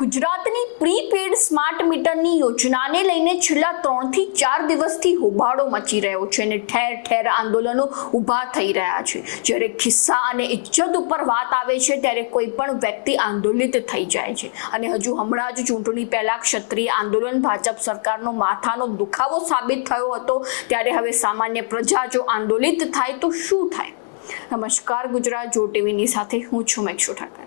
ગુજરાતની prepaid smart મીટરની યોજનાને લઈને છેલ્લા 3 થી 4 દિવસથી હોબાળો મચી રહ્યો છે અને ઠેર ઠેર આંદોલનો ઊભા થઈ રહ્યા છે। જ્યારે ખિસ્સા અને ઇજ્જત ઉપર વાત આવે છે ત્યારે કોઈ પણ વ્યક્તિ આંદોલિત થઈ જાય છે અને હજુ હમણાં જ ચૂંટણી પહેલા ક્ષત્રિય આંદોલન ભાજપ સરકારનો માથાનો દુખાવો સાબિત થયો હતો, ત્યારે હવે સામાન્ય પ્રજા જો આંદોલિત થાય તો શું થાય? નમસ્કાર, ગુજરાત જો ટીવીની સાથે હું છું મેક્ષુ ઠાકર।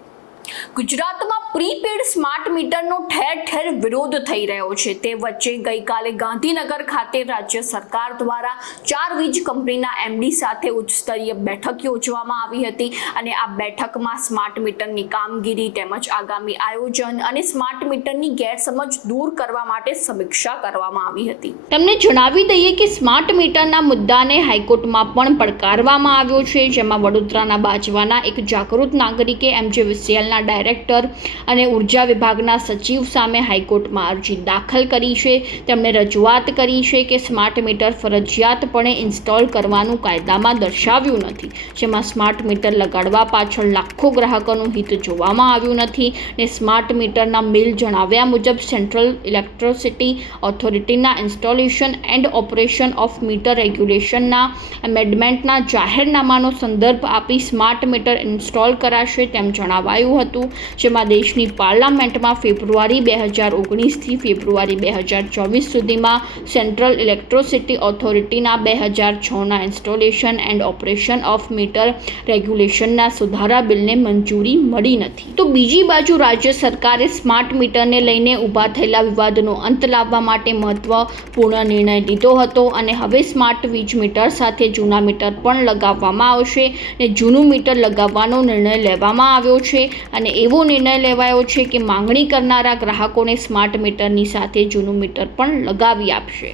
ગુજરાતમાં પ્રીપેડ સ્માર્ટ મીટરનો ઠેર ઠેર વિરોધ થઈ રહ્યો છે। તે વચ્ચે ગઈકાલે ગાંધીનગર ખાતે રાજ્ય સરકાર દ્વારા 4 વીજ કંપનીના એમડી સાથે ઉચ્ચ સ્તરીય બેઠક યોજવામાં આવી હતી અને આ બેઠકમાં સ્માર્ટ મીટરની કામગીરી તેમજ આગામી આયોજન અને સ્માર્ટ મીટરની ગેરસમજ દૂર કરવા માટે સમીક્ષા કરવામાં આવી હતી। તમને જણાવી દઈએ કે સ્માર્ટ મીટરના મુદ્દાને હાઈકોર્ટમાં પણ પડકારવામાં આવ્યો છે, જેમાં વડોદરાના બાજવાના એક જાગૃત નાગરિકે એમજે વીસીએલના ડાયરેક્ટર અને ઉર્જા વિભાગના સચિવ સામે હાઈકોર્ટમાં અરજી દાખલ કરી છે। તેમણે રજૂઆત કરી છે કે સ્માર્ટ મીટર ફરજિયાતપણે ઇન્સ્ટોલ કરવાનું કાયદામાં દર્શાવ્યું નથી, જેમાં સ્માર્ટ મીટર લગાડવા પાછળ લાખો ગ્રાહકોનું હિત જોવામાં આવ્યું નથી અને સ્માર્ટ મીટરના બિલ જણાવ્યા મુજબ સેન્ટ્રલ ઇલેક્ટ્રિસિટી ઓથોરિટીના installation and operation of meter રેગ્યુલેશનના એમેન્ડમેન્ટના જાહેરનામાનો સંદર્ભ આપી સ્માર્ટ મીટર ઇન્સ્ટોલ કરાશે તેમ જણાવાયું હતું, જેમાં દેશની પાર્લામેન્ટમાં ફેબ્રુઆરી 2019થી ફેબ્રુઆરી 2024 સુધીમાં સેન્ટ્રલ ઇલેક્ટ્રિસિટી ઓથોરિટીના 2006ના installation and operation of meter રેગ્યુલેશનના સુધારા બિલને મંજૂરી મળી નથી। તો બીજી બાજુ રાજ્ય સરકારે સ્માર્ટ મીટરને લઈને ઊભા થયેલા વિવાદનો અંત લાવવા માટે મહત્વપૂર્ણ નિર્ણય લીધો હતો અને હવે સ્માર્ટ વીજ મીટર સાથે જૂના મીટર પણ લગાવવામાં આવશે અને જૂનું મીટર લગાવવાનો નિર્ણય લેવામાં આવ્યો છે અને એવો નિર્ણય લેવાયો છે કે માંગણી કરનારા ગ્રાહકોને સ્માર્ટ મીટરની સાથે જૂનું મીટર પણ લગાવી આપશે।